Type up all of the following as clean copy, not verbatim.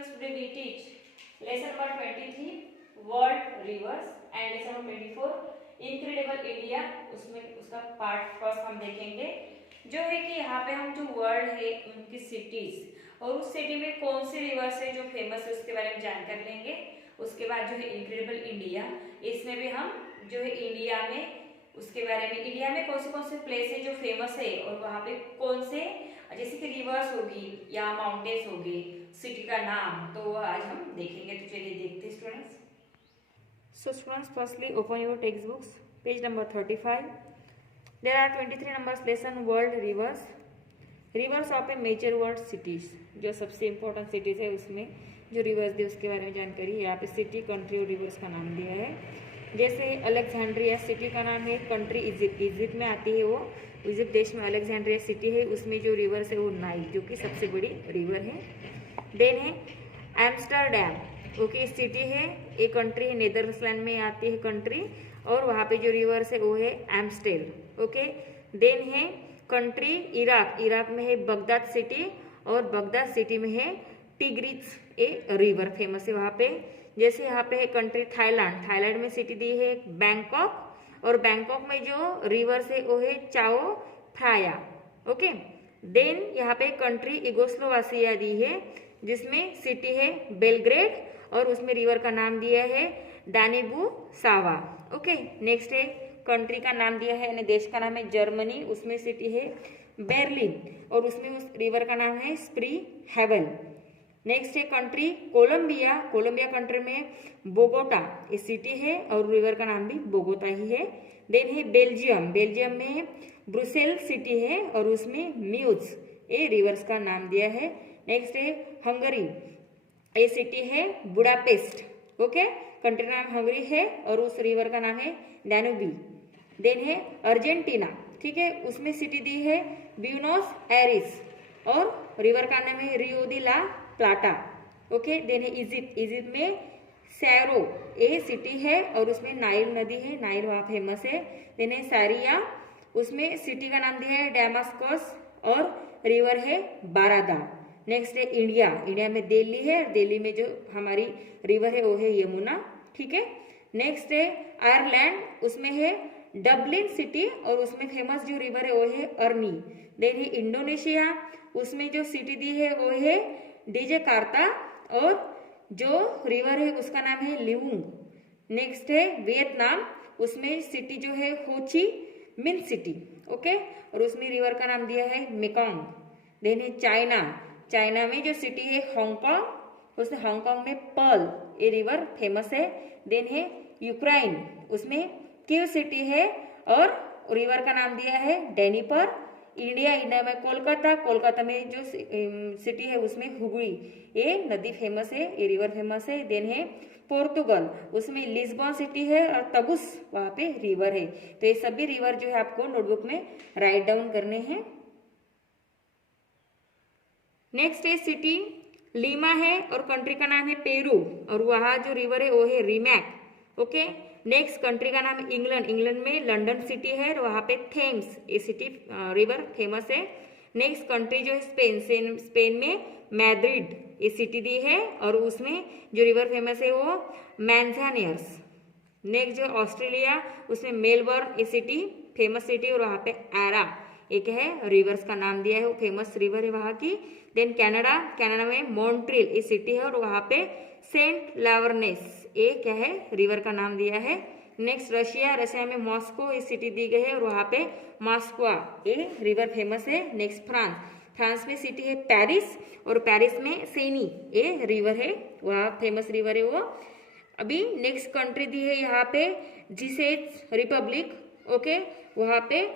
students, today we teach lesson number 23 world rivers and lesson number 24 incredible India. उसमें उसका part first हम देखेंगे जो है कि यहाँ पे हम जो वर्ल्ड है उनकी सिटीज और उस सिटी में कौन सी रिवर्स है जो फेमस है उसके बारे में जानकारी लेंगे। उसके बाद जो है इनक्रेडिबल इंडिया, इसमें भी हम जो है इंडिया में उसके बारे में, इंडिया में कौन से प्लेस है जो फेमस है और वहाँ पे कौन से जैसे कि रिवर्स होगी या माउंटेन्स होगी, सिटी का नाम, तो वो आज हम देखेंगे। तो चलिए देखते हैं students. So students, firstly open your text books, page number 35। There are 23 numbers lesson world rivers. Rivers of a major world cities, जो सबसे इंपॉर्टेंट सिटीज है उसमें जो रिवर्स दी उसके बारे में जानकारी। यहाँ पे सिटी, कंट्री और रिवर्स का नाम दिया है। जैसे अलेक्जेंड्रिया सिटी का नाम है, कंट्री इजिप्ट, इजिप्ट में आती है वो, इजिप्ट देश में अलेक्जेंड्रिया सिटी है, उसमें जो रिवर्स है वो नाइल जो कि सबसे बड़ी रिवर है। देन है एम्स्टरडैम, ओके सिटी है, एक कंट्री है, नेदरलैंड में आती है कंट्री, और वहाँ पे जो रिवर्स है वो है एम्स्टेल, ओके। देन है कंट्री इराक, इराक में है बगदाद सिटी, और बगदाद सिटी में है टिग्रिस ए रिवर फेमस है वहाँ पे। जैसे यहाँ पे है कंट्री थाईलैंड, थाईलैंड में सिटी दी है बैंकॉक, और बैंकॉक में जो रिवर्स है वो है चाओ फ्राया, ओके। देन यहाँ पे कंट्री युगोस्लोवाकिया दी है जिसमें सिटी है बेलग्रेड, और उसमें रिवर का नाम दिया है दानिबू सावा, ओके। नेक्स्ट है कंट्री का नाम दिया है यानी देश का नाम है जर्मनी, उसमें सिटी है बेर्लिन, और उसमें उस रिवर का नाम है स्प्री हेवन। नेक्स्ट है कंट्री कोलंबिया, कोलंबिया कंट्री में बोगोटा ये सिटी है, और रिवर का नाम भी बोगोटा ही है। देन है बेल्जियम, बेल्जियम में ब्रुसेल सिटी है, और उसमें म्यूज ये रिवर्स का नाम दिया है। नेक्स्ट है हंगरी, ये सिटी है बुडापेस्ट, ओके, कंट्री नाम हंगरी है, और उस रिवर का नाम है डैन्यूबी। देन है अर्जेंटीना, ठीक है, उसमें सिटी दी है ब्यूनोस एरिस, और रिवर का नाम है रियो दी ला प्लाटा, ओके। देन है इजिप्ट, इजिप्ट में सैरो ये सिटी है, और उसमें नाइल नदी है, नाइल वहाँ फेमस है। देन है सारिया, उसमें सिटी का नाम दिया है डेमास्कस, और रिवर है बारादा। नेक्स्ट है इंडिया, इंडिया में दिल्ली है, दिल्ली में जो हमारी रिवर है वो है यमुना, ठीक है। नेक्स्ट है आयरलैंड, उसमें है डबलिन सिटी, और उसमें फेमस जो रिवर है वो है अर्नी। देन है इंडोनेशिया, उसमें जो सिटी दी है वो है डिजकार्ता, और जो रिवर है उसका नाम है लिवुंग। नेक्स्ट है वियतनाम, उसमें सिटी जो है होची मिन सिटी, ओके, और उसमें रिवर का नाम दिया है मेकोंग। देन है चाइना, चाइना में जो सिटी है हांगकांग, उसमें हांगकांग में पर्ल ये रिवर फेमस है। देन है यूक्रेन, उसमें कीव सिटी है, और रिवर का नाम दिया है डेनिपर। इंडिया, इंडिया में कोलकाता, कोलकाता में जो सिटी है उसमें हुगली ये नदी फेमस है, ये रिवर फेमस है। देन है पोर्तुगल, उसमें लिस्बन सिटी है, और तबुस वहाँ पे रिवर है। तो ये सभी रिवर जो है आपको नोटबुक में राइट डाउन करने हैं। नेक्स्ट है सिटी लीमा है, और कंट्री का नाम है पेरू, और वहाँ जो रिवर है वो है रिमैक, ओके। नेक्स्ट कंट्री का नाम है इंग्लैंड, इंग्लैंड में लंदन सिटी है, और वहाँ पे थेम्स ये सिटी रिवर फेमस है। नेक्स्ट कंट्री जो है स्पेन, स्पेन में मैड्रिड ये सिटी दी है, और उसमें जो रिवर फेमस है वो मैंजानियर्स। नेक्स्ट जो ऑस्ट्रेलिया, उसमें मेलबर्न ये सिटी फेमस सिटी, और वहाँ पे एरा एक है रिवर्स का नाम दिया है, वो फेमस रिवर है वहाँ की। देन कनाडा, कनाडा में मॉन्ट्रियल ये सिटी है, और वहाँ पे सेंट लावरनेस ये क्या है रिवर का नाम दिया है। नेक्स्ट रशिया, रशिया में मॉस्को ये सिटी दी गई है, और वहाँ पे मॉस्को ये रिवर फेमस है। नेक्स्ट फ्रांस, फ्रांस में सिटी है पेरिस, और पेरिस में सेनी ये रिवर है, वहाँ फेमस रिवर है वो। अभी नेक्स्ट कंट्री दी है यहाँ पे जिसेज रिपब्लिक, ओके, वहाँ पे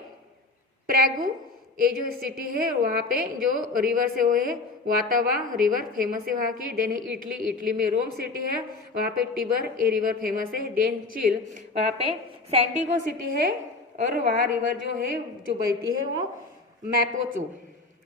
प्रैगू ये जो सिटी है, वहाँ पे जो रिवर से वो है वातावा रिवर फेमस है वहाँ की। देन है इटली, इटली में रोम सिटी है, वहाँ पे टिबर ये रिवर फेमस है। देन चिल, वहाँ पे सैंटिगो सिटी है, और वहाँ रिवर जो है जो बहती है वो मैपोचो,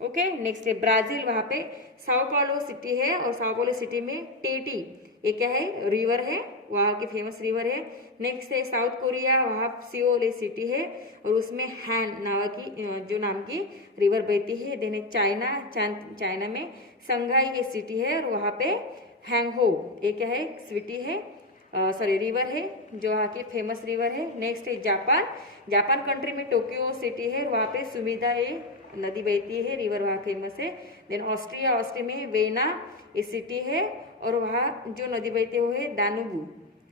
ओके। नेक्स्ट है ब्राजील, वहाँ पे साओ पाउलो सिटी है, और साओ पाउलो सिटी में टेटी ये क्या है रिवर है, वहाँ की फेमस रिवर है। नेक्स्ट है साउथ कोरिया, वहाँ सियोल सिटी है, और उसमें हैन नाम की रिवर बहती है। देन चाइना, चाइना में संघाई ये सिटी है, और वहाँ पे हैंगहो, ये क्या है, सिटी है, सॉरी रिवर है, जो वहाँ की फेमस रिवर है। नेक्स्ट है जापान, जापान कंट्री में टोक्यो सिटी है, वहाँ पे सुमिदा ये नदी बहती है, रिवर वहाँ फेमस है। देन ऑस्ट्रिया, ऑस्ट्रिया में वेना ये सिटी है और वहाँ जो नदी बहती हुए दानुबू,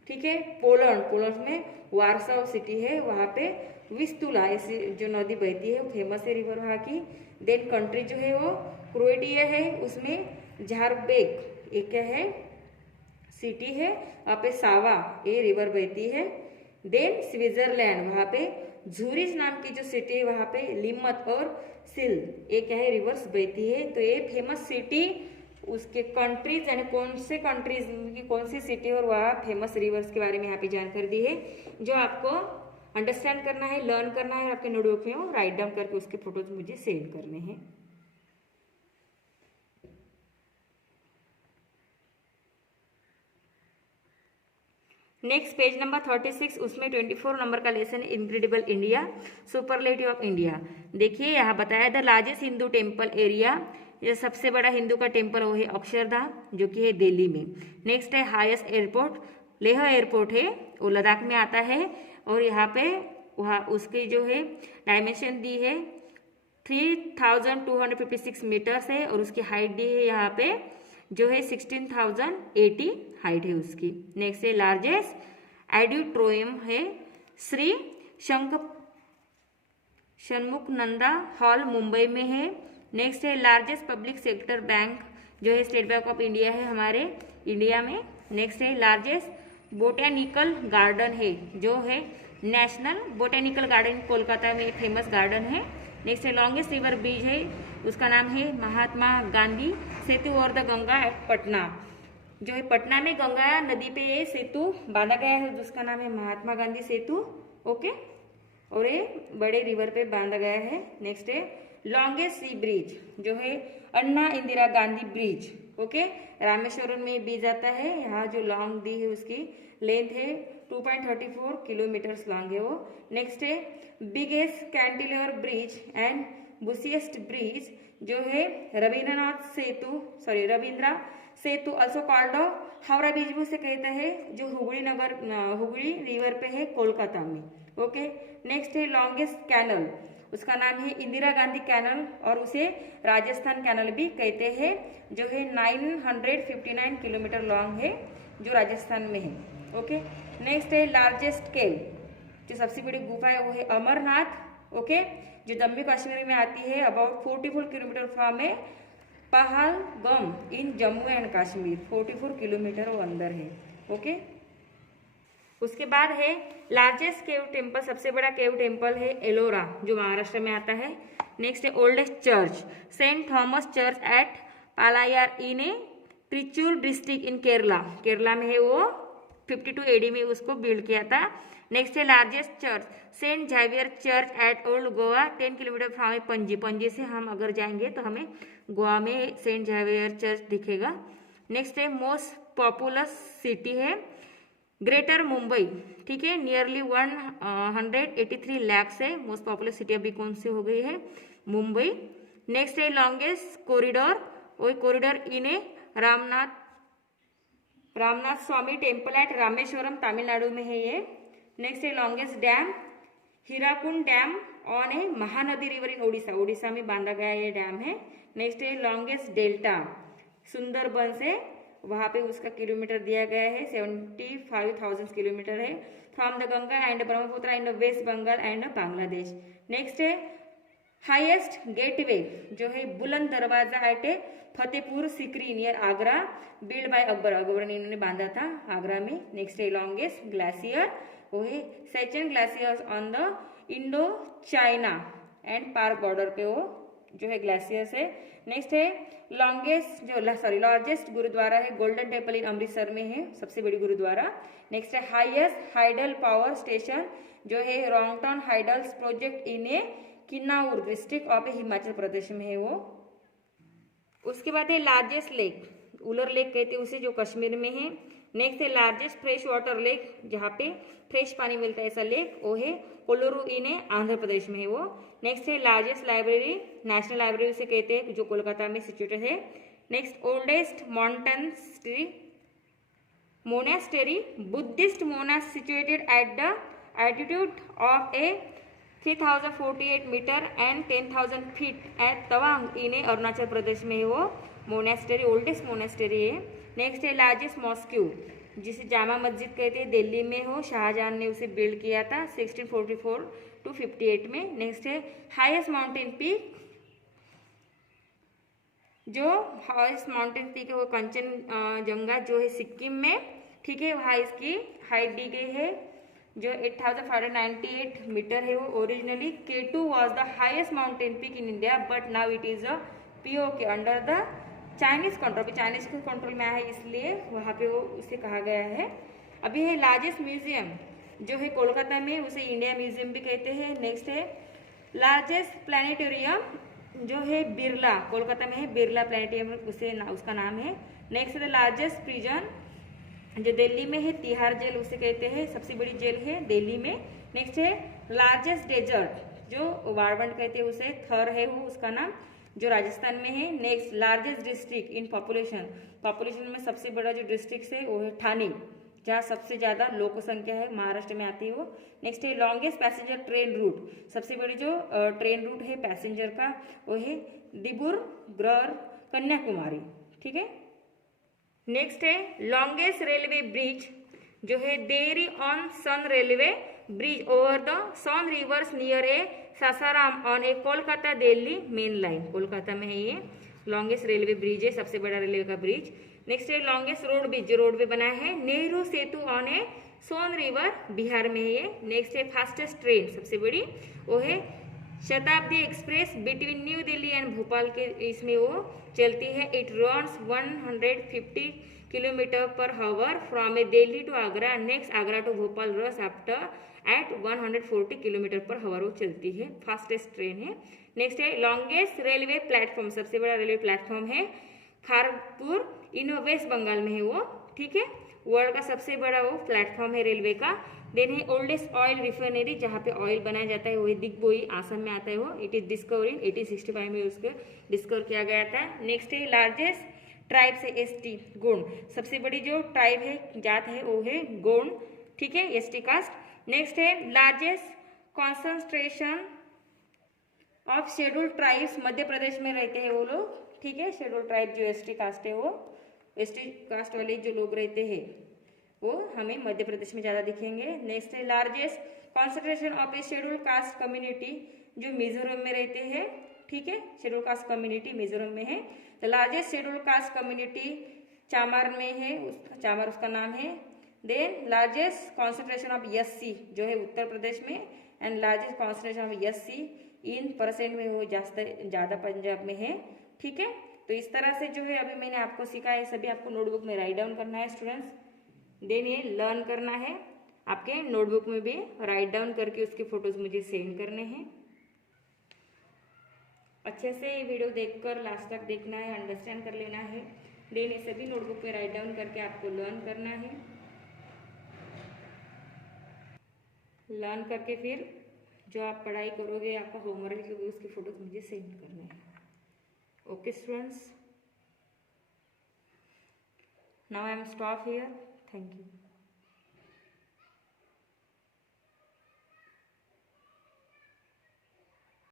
ठीक है। पोलैंड, पोलैंड में वार्साव सिटी है, वहाँ पे विस्तुला ऐसी जो नदी बहती है वो फेमस है रिवर वहाँ की। देन कंट्री जो है वो क्रोएटिया है, उसमें झारबेक एक क्या है सिटी है, वहाँ पे सावा ये रिवर बहती है। देन स्विट्जरलैंड, वहाँ पे झूरिच नाम की जो सिटी है वहाँ पे लिमत और सिल ये क्या है रिवर्स बहती है। तो ये फेमस सिटी, उसके कंट्रीज यानी कौन से कंट्रीज की कौन सी सिटी और वहाँ फेमस रिवर्स के बारे में यहाँ पे जानकारी दी है, जो आपको अंडरस्टैंड करना है, लर्न करना है, आपके नोटबुक में राइट डाउन करके उसके फोटोज मुझे सेंड करने हैं। नेक्स्ट पेज नंबर 36, उसमें 24 नंबर का lesson incredible India, superlative of India. देखिए यहाँ बताया the largest Hindu temple area, ये सबसे बड़ा हिंदू का टेम्पल वो है अक्षरधाम जो कि है दिल्ली में। नेक्स्ट है हाईएस्ट एयरपोर्ट, लेह एयरपोर्ट है, वो लद्दाख में आता है और यहाँ पे वहाँ उसकी जो है डायमेंशन दी है 3256 मीटर्स है और उसकी हाइट दी है यहाँ पे जो है 16,080 हाइट है उसकी। नेक्स्ट है लार्जेस्ट ऑडिटोरियम है श्री षणमुखानंदा हॉल मुंबई में है। नेक्स्ट है लार्जेस्ट पब्लिक सेक्टर बैंक जो है स्टेट बैंक ऑफ इंडिया है हमारे इंडिया में। नेक्स्ट है लार्जेस्ट बोटेनिकल गार्डन है जो है नेशनल बोटेनिकल गार्डन कोलकाता में फेमस गार्डन है। नेक्स्ट है लॉन्गेस्ट रिवर ब्रिज है, उसका नाम है महात्मा गांधी सेतु और द गंगा एट पटना, जो है पटना में गंगा नदी पे ये सेतु बांधा गया है जिसका नाम है महात्मा गांधी सेतु, ओके, और ये बड़े रिवर पे बांधा गया है। नेक्स्ट है लॉन्गेस्ट सी ब्रिज जो है अन्ना इंदिरा गांधी ब्रिज, ओके, रामेश्वरम में बीच आता है, यहाँ जो लॉन्ग दी है उसकी लेंथ है 2.34 किलोमीटर लॉन्ग है वो। नेक्स्ट है biggest cantilever bridge and busiest bridge जो है Rabindranath Setu also called Howrah bridge भी उसे कहता है, जो हुगली रिवर पे है कोलकाता में, ओके। नेक्स्ट है लॉन्गेस्ट कैनल, उसका नाम है इंदिरा गांधी कैनल और उसे राजस्थान कैनल भी कहते हैं, जो है 959 किलोमीटर लॉन्ग है जो राजस्थान में है, ओके। नेक्स्ट है लार्जेस्ट केव, जो सबसे बड़ी गुफा है वो है अमरनाथ, ओके, जो जम्मू कश्मीर में आती है, अबाउट 44 किलोमीटर फ्रॉम है पहलगाम इन जम्मू एंड कश्मीर, 44 किलोमीटर वो अंदर है, ओके। उसके बाद है लार्जेस्ट केव टेम्पल, सबसे बड़ा केव टेम्पल है एलोरा जो महाराष्ट्र में आता है। नेक्स्ट है oldest church saint Thomas church at Palayur in a Trichur district in Kerala, Kerala में है वो, 52 AD में उसको बिल्ड किया था। नेक्स्ट है largest church saint Xavier church at old Goa 10 kilometre from Panaji, Panaji से हम अगर जाएंगे तो हमें गोवा में सेंट जेवियर चर्च दिखेगा। नेक्स्ट है मोस्ट पॉपुलस सिटी है ग्रेटर मुंबई, ठीक है, नियरली 183 लाख है मोस्ट पॉपुलर सिटी, अभी कौन सी हो गई है मुंबई। नेक्स्ट है लॉन्गेस्ट कॉरिडोर, वही corridor in A Ramnath Swami temple at Rameswaram Tamil Nadu में है ये। नेक्स्ट है longest dam Hirakud dam on A Mahanadi river in Odisha, Odisha में बांधा गया ये डैम है। नेक्स्ट है लॉन्गेस्ट डेल्टा सुंदरबन से, वहाँ पे उसका किलोमीटर दिया गया है 75,000 किलोमीटर है, from the Ganga and Brahmaputra in West Bengal and Bangladesh. Next है हाईएस्ट गेटवे जो है Buland Darwaza at a Fatehpur Sikri near Agra, build by Akbar ने इन्होंने बांधा था आगरा में। नेक्स्ट है लॉन्गेस्ट ग्लेशियर, वो है Siachen glaciers on the Indo China and Pak border पे वो जो है ग्लेशियर्स है। नेक्स्ट है लार्जेस्ट गुरुद्वारा है गोल्डन टेम्पल इन अमृतसर में है, सबसे बड़ी गुरुद्वारा। नेक्स्ट है हाईएस्ट हाइडल पावर स्टेशन जो है Rongtong hydels project in a Kinnaur district of Himachal Pradesh में है वो। उसके बाद है लार्जेस्ट लेक, उलर लेक कहते हैं उसे, जो कश्मीर में है। नेक्स्ट है लार्जेस्ट फ्रेश वाटर लेक, जहाँ पे फ्रेश पानी मिलता है ऐसा लेक, वो है कोल्लूरू इन आंध्र प्रदेश में है वो। नेक्स्ट है लार्जेस्ट लाइब्रेरी, नेशनल लाइब्रेरी उसे कहते हैं जो कोलकाता में सिचुएटेड है, next oldest monastery, Buddhist monastery situated at the altitude of a 3048 meter and 10,000 feet at Tawang इन अरुणाचल प्रदेश में है वो मोनेस्टेरी, ओल्डेस्ट मोनेस्टेरी है। नेक्स्ट है लार्जेस्ट मॉस्क्यू, जिसे जामा मस्जिद कहते हैं, दिल्ली में हो, शाहजहां ने उसे बिल्ड किया था 1644 to 58 में। नेक्स्ट है हाईएस्ट माउंटेन पीक, जो हाईएस्ट माउंटेन पीक है वो कंचनजंगा जो है सिक्किम में, ठीक है, वहाँ इसकी हाइट दी गई है जो 8598 मीटर है वो। Originally K2 was the highest mountain peak in India but now it is a POK under the Chinese control, अभी चाइनीज के कंट्रोल में आया है इसलिए वहाँ पे वो उसे कहा गया है। अभी है लार्जेस्ट म्यूजियम जो है कोलकाता में, उसे इंडिया म्यूजियम भी कहते हैं। नेक्स्ट है लार्जेस्ट प्लानिटोरियम जो है बिरला, कोलकाता में है बिरला प्लानिटोरियम, उसका नाम है। नेक्स्ट है द लार्जेस्ट प्रिजन जो दिल्ली में है, तिहाड़ जेल उसे कहते हैं, सबसे बड़ी जेल है दिल्ली में। नेक्स्ट है लार्जेस्ट डेजर्ट जो वारवंड कहते हैं उसे, थर है वो उसका नाम, जो राजस्थान में है। Next largest district in population, population में सबसे बड़ा जो डिस्ट्रिक्ट है वो है ठाणे, जहाँ सबसे ज्यादा लोक संख्या है, महाराष्ट्र में आती है वो। नेक्स्ट है लॉन्गेस्ट पैसेंजर ट्रेन रूट, सबसे बड़ी जो ट्रेन रूट है पैसेंजर का वो है डिब्रूगढ़ कन्याकुमारी, ठीक है। नेक्स्ट है लॉन्गेस्ट रेलवे ब्रिज जो है Dehri on Sone railway bridge over the Sone rivers near a Sasaram on a Kolkata Delhi main line, Kolkata में है ये लॉन्गेस्ट रेलवे ब्रिज है, सबसे बड़ा रेलवे का ब्रिज। नेक्स्ट है लॉन्गेस्ट रोड ब्रिज जो रोडवे बना है Nehru Setu on a Son river, Bihar में है ये। नेक्स्ट है फास्टेस्ट ट्रेन, सबसे बड़ी वो है शताब्दी express between new Delhi and Bhopal के इसमें वो चलती है। It runs 150 kilometre per hour from a Delhi to Agra, next Agra to Bhopal runs after eight 140 kilometre per हावर वो चलती है, फास्टेस्ट ट्रेन है। नेक्स्ट है लॉन्गेस्ट रेलवे प्लेटफॉर्म, सबसे बड़ा रेलवे प्लेटफॉर्म है खारगपुर इन वेस्ट बंगाल में है वो, ठीक है, वर्ल्ड का सबसे बड़ा वो प्लेटफॉर्म है रेलवे का। देन है ओल्डेस्ट ऑयल रिफाइनरी जहाँ पे ऑयल बनाया जाता है वो है दिग्बोई, आसाम में आता है वो। इट इज डिस्कवर इन 1865 में उसको डिस्कवर किया गया था। नेक्स्ट है लार्जेस्ट ट्राइब्स है ST गोंड, सबसे बड़ी जो ट्राइब है जात है वो है गोंड, ठीक है, ST कास्ट। नेक्स्ट है largest concentration of scheduled tribes, Madhya Pradesh में रहते हैं वो लोग, ठीक है, शेड्यूल्ड ट्राइब जो ST कास्ट है वो, ST कास्ट वाले जो लोग रहते हैं वो हमें मध्य प्रदेश में ज़्यादा दिखेंगे। नेक्स्ट है largest concentration of A scheduled caste community जो मिजोरम में रहते हैं, ठीक है, शेड्यूल कास्ट कम्युनिटी मिजोरम में है। The largest schedule caste community Chamar में है, चामार उसका नाम है। Then largest concentration of SC जो है उत्तर प्रदेश में, and largest concentration of SC in percent में वो ज़्यादा पंजाब में है, ठीक है। तो इस तरह से जो है अभी मैंने आपको सिखाया है, सभी आपको नोटबुक में राइट डाउन करना है स्टूडेंट्स, देन ये लर्न करना है, आपके नोटबुक में भी राइट डाउन करके उसके फोटोज मुझे सेंड करने हैं। अच्छे से वीडियो देखकर लास्ट तक देखना है, अंडरस्टैंड कर लेना है। देन ये सभी नोटबुक पे राइट डाउन करके आपको लर्न करना है। लर्न करके फिर जो आप पढ़ाई करोगे, आपका होमवर्क लिखोगे, उसके फोटोज मुझे सेंड करने हैं। Okay students, now I am stop here, thank you.